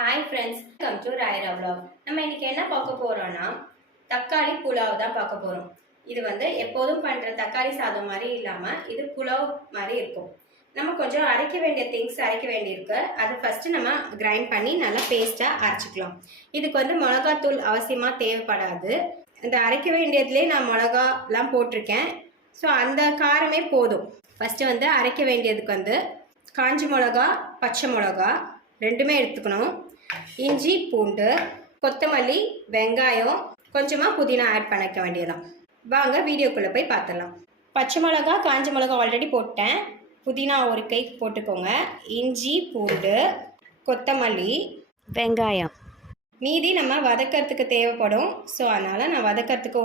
Hi friends, welcome to ராயரா vlog. நம்ம இன்னைக்கு என்ன பார்க்க போறோம்னா தக்காளி புலாவ் தான் பார்க்க போறோம். இது எப்போதும் பண்ற தக்காளி சாதம் மாதிரி இல்லாம இது புலாவ் மாதிரி இருக்கும். நம்ம கொஞ்சம் அரைக்க வேண்டிய திங்ஸ் அரைக்க வேண்டியிருக்கு. அது ஃபர்ஸ்ட் நம்ம கிரைண்ட் பண்ணி நல்லா பேஸ்டா அரைச்சிக்கலாம். இதுக்கு மிளகாத்தூள் அவசியமா தேவைப்படாது. இந்த அரைக்க வேண்டியதுலேயே நான் மிளகாலாம் போட்டிருக்கேன். ஸோ அந்த காரமே போதும். ஃபர்ஸ்ட் அரைக்க வேண்டியதுக்கு காஞ்சி மிளகா, பச்சை மிளகா ரெண்டுமே எடுத்துக்கணும். இஞ்சி, பூண்டு, கொத்தமல்லி, வெங்காயம், கொஞ்சமாக புதினா ஆட் பண்ணிக்க வேண்டியதான். வாங்க வீடியோக்குள்ளே போய் பார்த்துடலாம். பச்சை மிளகா, காஞ்சி மிளகா ஆல்ரெடி போட்டேன். புதினா ஒரு கை போட்டுக்கோங்க. இஞ்சி, பூண்டு, கொத்தமல்லி, வெங்காயம் மீதி நம்ம வதக்கிறதுக்கு தேவைப்படும். ஸோ அதனால் நான் வதக்கிறதுக்கு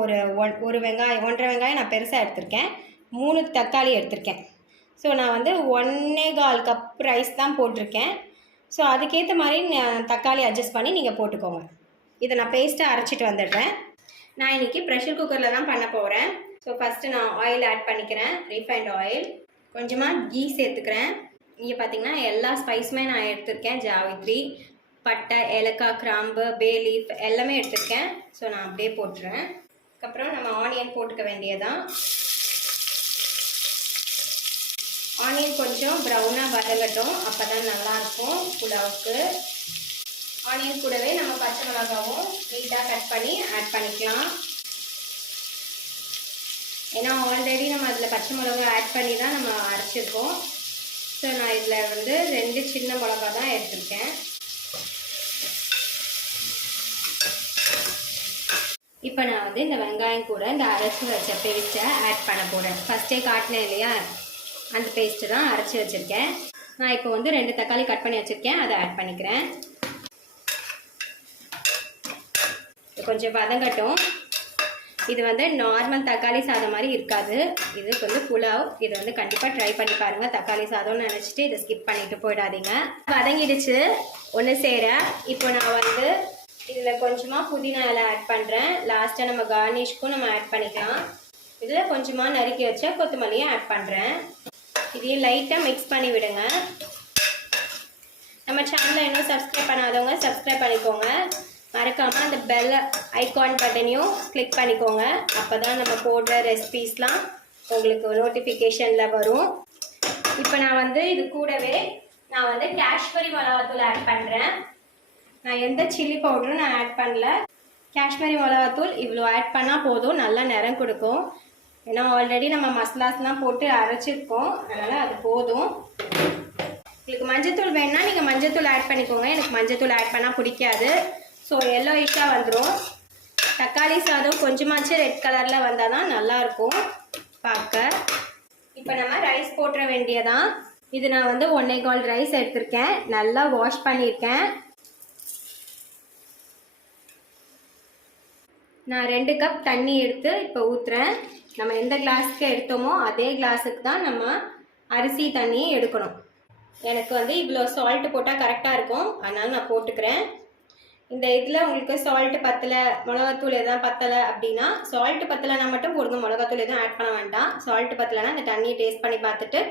ஒரு வெங்காயம், 1.5 நான் பெருசாக எடுத்திருக்கேன். 3 தக்காளி எடுத்திருக்கேன். ஸோ நான் 1.25 கப் ரைஸ் தான் போட்டிருக்கேன். ஸோ அதுக்கேற்ற மாதிரி தக்காளி அட்ஜஸ்ட் பண்ணி நீங்கள் போட்டுக்கோங்க. இதை நான் பேஸ்ட்டாக அரைச்சிட்டு வந்துடுறேன். நான் இன்றைக்கி ப்ரெஷர் குக்கரில் தான் பண்ண போகிறேன். ஸோ ஃபஸ்ட்டு நான் ஆயில் ஆட் பண்ணிக்கிறேன். ரீஃபைண்ட் ஆயில், கொஞ்சமாக கீ சேர்த்துக்கிறேன். இங்கே பார்த்தீங்கன்னா எல்லா ஸ்பைஸுமே நான் எடுத்திருக்கேன். ஜாவித்ரி, பட்டை, ஏலக்காய், கிராம்பு, பே லீஃப் எல்லாமே எடுத்திருக்கேன். ஸோ நான் அப்படியே போட்டுறேன். அதுக்கப்புறம் நம்ம ஆனியன் போட்டுக்க வேண்டியதான். ஆனியன் கொஞ்சம் ப்ரௌனாக வதங்கட்டும், அப்போ தான் நல்லாயிருக்கும் புலாவுக்கு. ஆனியன் கூடவே நம்ம பச்சை மிளகாவும் நீட்டாக கட் பண்ணி ஆட் பண்ணிக்கலாம். ஏன்னா ஆல்ரெடி நம்ம அதில் பச்சை மிளகா ஆட் பண்ணி தான் நம்ம அரைச்சிருக்கோம். ஸோ நான் இதில் 2 சின்ன மிளகா தான் எடுத்திருக்கேன். இப்போ நான் இந்த வெங்காயம் கூட இந்த அரைச்சி வச்ச பேஸ்ட்டை ஆட் பண்ண போகிறேன். ஃபஸ்ட்டே காட்டினேன் இல்லையா, அந்த பேஸ்ட்டு தான் அரைச்சி வச்சுருக்கேன். நான் இப்போ 2 தக்காளி கட் பண்ணி வச்சுருக்கேன், அதை ஆட் பண்ணிக்கிறேன். கொஞ்சம் வதங்கட்டும். இது நார்மல் தக்காளி சாதம் மாதிரி இருக்காது. இது புலாவ். இது கண்டிப்பாக ட்ரை பண்ணி பாருங்கள். தக்காளி சாதம்னு நினச்சிட்டு இதை ஸ்கிப் பண்ணிட்டு போயிடாதீங்க. வதங்கிடுச்சு ஒன்று சேர. இப்போ நான் இதில் கொஞ்சமாக புதினா எல்லாம் ஆட் பண்ணுறேன். லாஸ்ட்டாக நம்ம கார்னிஷ்க்கும் நம்ம ஆட் பண்ணிக்கலாம். இதில் கொஞ்சமாக நறுக்கி வச்ச கொத்தமல்லியும் ஆட் பண்ணுறேன். இதையும் லைட்டாக மிக்ஸ் பண்ணி விடுங்க. நம்ம சேனலை இன்னும் சப்ஸ்கிரைப் பண்ணாதவங்க சப்ஸ்கிரைப் பண்ணிக்கோங்க. மறக்காமல் அந்த பெல் ஐகான் பட்டனையும் கிளிக் பண்ணிக்கோங்க. அப்போ தான் நம்ம போடுற ரெசிபீஸ்லாம் உங்களுக்கு நோட்டிஃபிகேஷனில் வரும். இப்போ நான் இது கூடவே நான் காஷ்மீரி மிளகாத்தூள் ஆட் பண்ணுறேன். நான் எந்த சில்லி பவுடரும் நான் ஆட் பண்ணல. காஷ்மீரி மிளகாத்தூள் இவ்வளோ ஆட் பண்ணால் போதும், நல்லா நிறம் கொடுக்கும். ஏன்னா ஆல்ரெடி நம்ம மசாலாஸ்லாம் போட்டு அரைச்சிருக்கோம், அதனால் அது போதும். உங்களுக்கு மஞ்சத்தூள் வேணுன்னா நீங்கள் மஞ்சத்தூள் ஆட் பண்ணிக்கோங்க. எனக்கு மஞ்சத்தூள் ஆட் பண்ணால் பிடிக்காது. ஸோ எல்லோயிஷாக வந்துடும். தக்காளி சாதம் கொஞ்சமாச்சும் ரெட் கலரில் வந்தால் தான் நல்லாயிருக்கும் பார்க்க. இப்போ நம்ம ரைஸ் போட்டுற வேண்டியதான். இது நான் 1.25 ரைஸ் எடுத்திருக்கேன். நல்லா வாஷ் பண்ணியிருக்கேன். நான் 2 கப் தண்ணி எடுத்து இப்போ ஊற்றுறேன். நம்ம எந்த கிளாஸுக்கு எடுத்தோமோ அதே கிளாஸுக்கு தான் நம்ம அரிசி தண்ணியை எடுக்கணும். எனக்கு இவ்வளோ சால்ட்டு போட்டால் கரெக்டாக இருக்கும், அதனால் நான் போட்டுக்கிறேன். இந்த இதில் உங்களுக்கு சால்ட்டு பத்தலை, மிளகாத்தூள் எதாவது பத்தலை அப்படின்னா, சால்ட்டு பத்தலைன்னா மட்டும் போடுங்க. மிளகாத்தூள் எதுவும் ஆட் பண்ண வேண்டாம். சால்ட்டு பத்தலைன்னா இந்த தண்ணியை டேஸ்ட் பண்ணி பார்த்துட்டு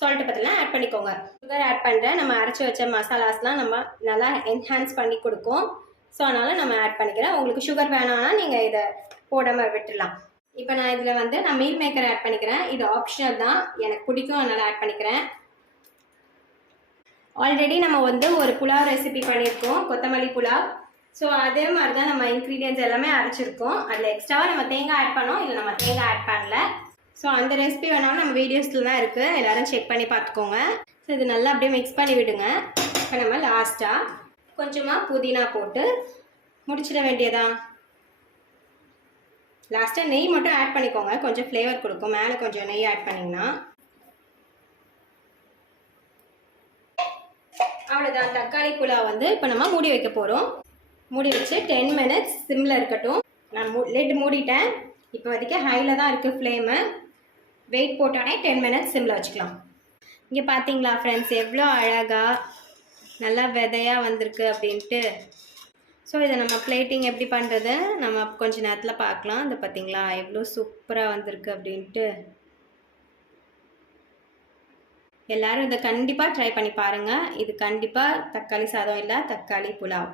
சால்ட்டு பத்தலைன்னா ஆட் பண்ணிக்கோங்க. சுகர் ஆட் பண்ணுறேன். நம்ம அரைச்சி வச்ச மசாலாஸ்லாம் நம்ம நல்லா என்ஹான்ஸ் பண்ணி கொடுக்கும். ஸோ அதனால் நம்ம ஆட் பண்ணிக்கிறேன். உங்களுக்கு சுகர் வேணாம்னா நீங்கள் இதை போடாமல் விட்டுடலாம். இப்போ நான் இதில் நான் மீல் மேக்கர் ஆட் பண்ணிக்கிறேன். இது ஆப்ஷனல் தான், எனக்கு பிடிக்கும், அதனால் ஆட் பண்ணிக்கிறேன். ஆல்ரெடி நம்ம ஒரு புலாவ் ரெசிபி பண்ணியிருக்கோம், கொத்தமல்லி புலாவ். ஸோ அதே மாதிரி தான் நம்ம இன்க்ரீடியன்ட்ஸ் எல்லாமே அரைச்சிருக்கோம். அதில் எக்ஸ்ட்ராவாக நம்ம தேங்காய் ஆட் பண்ணோம், இதில் நம்ம தேங்காய் ஆட் பண்ணல. ஸோ அந்த ரெசிபி வேணாலும் நம்ம வீடியோஸில் தான் இருக்குது, எல்லோரும் செக் பண்ணி பார்த்துக்கோங்க. ஸோ இது நல்லா அப்படியே மிக்ஸ் பண்ணி விடுங்க. இப்போ நம்ம லாஸ்ட்டாக கொஞ்சமாக புதினா போட்டு முடிச்சிட வேண்டியதான். லாஸ்ட்டாக நெய் மட்டும் ஆட் பண்ணிக்கோங்க, கொஞ்சம் ஃப்ளேவர் கொடுக்கும். மேலே கொஞ்சம் நெய் ஆட் பண்ணிங்கன்னா அவ்வளோதான். தக்காளி புலாவ் இப்போ நம்ம மூடி வைக்க போகிறோம். மூடி வச்சு 10 மினிட்ஸ் சிம்மில் இருக்கட்டும். நான் லிட் மூடிட்டேன். இப்போ ஹையில் தான் இருக்குது ஃப்ளேமு. வெயிட் போட்டோடனே 10 மினிட்ஸ் சிம்மில் வச்சுக்கலாம். இங்கே பார்த்தீங்களா ஃப்ரெண்ட்ஸ், எவ்வளோ அழகாக நல்லா விதையாக வந்திருக்கு அப்படின்ட்டு. ஸோ இதை நம்ம பிளேட்டிங் எப்படி பண்ணுறது நம்ம கொஞ்சம் நேரத்தில் பார்க்கலாம். இந்த பார்த்தீங்களா எவ்வளோ சூப்பராக வந்திருக்கு அப்படின்ட்டு. எல்லாரும் இதை கண்டிப்பாக ட்ரை பண்ணி பாருங்கள். இது கண்டிப்பாக தக்காளி சாதம் இல்லை, தக்காளி புலாவ்.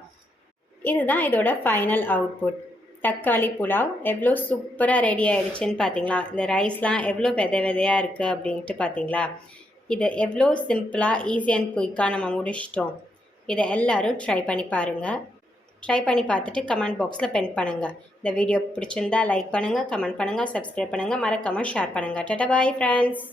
இதுதான் இதோட ஃபைனல் அவுட்புட். தக்காளி புலாவ் எவ்வளோ சூப்பராக ரெடி ஆயிடுச்சுன்னு பார்த்தீங்களா? இந்த ரைஸ்லாம் எவ்வளோ விதையாக இருக்குது அப்படின்ட்டு பார்த்தீங்களா? இதை எவ்வளோ சிம்பிளாக ஈஸி அண்ட் குயிக்காக நம்ம முடிச்சிட்டோம். இதை எல்லோரும் ட்ரை பண்ணி பாருங்கள். ட்ரை பண்ணி பார்த்துட்டு கமெண்ட் பாக்ஸில் பென் பண்ணுங்கள். இந்த வீடியோ பிடிச்சிருந்தா லைக் பண்ணுங்கள், கமெண்ட் பண்ணுங்கள், சப்ஸ்கிரைப் பண்ணுங்கள், மறக்காமல் ஷேர் பண்ணுங்கள். Tata bye friends.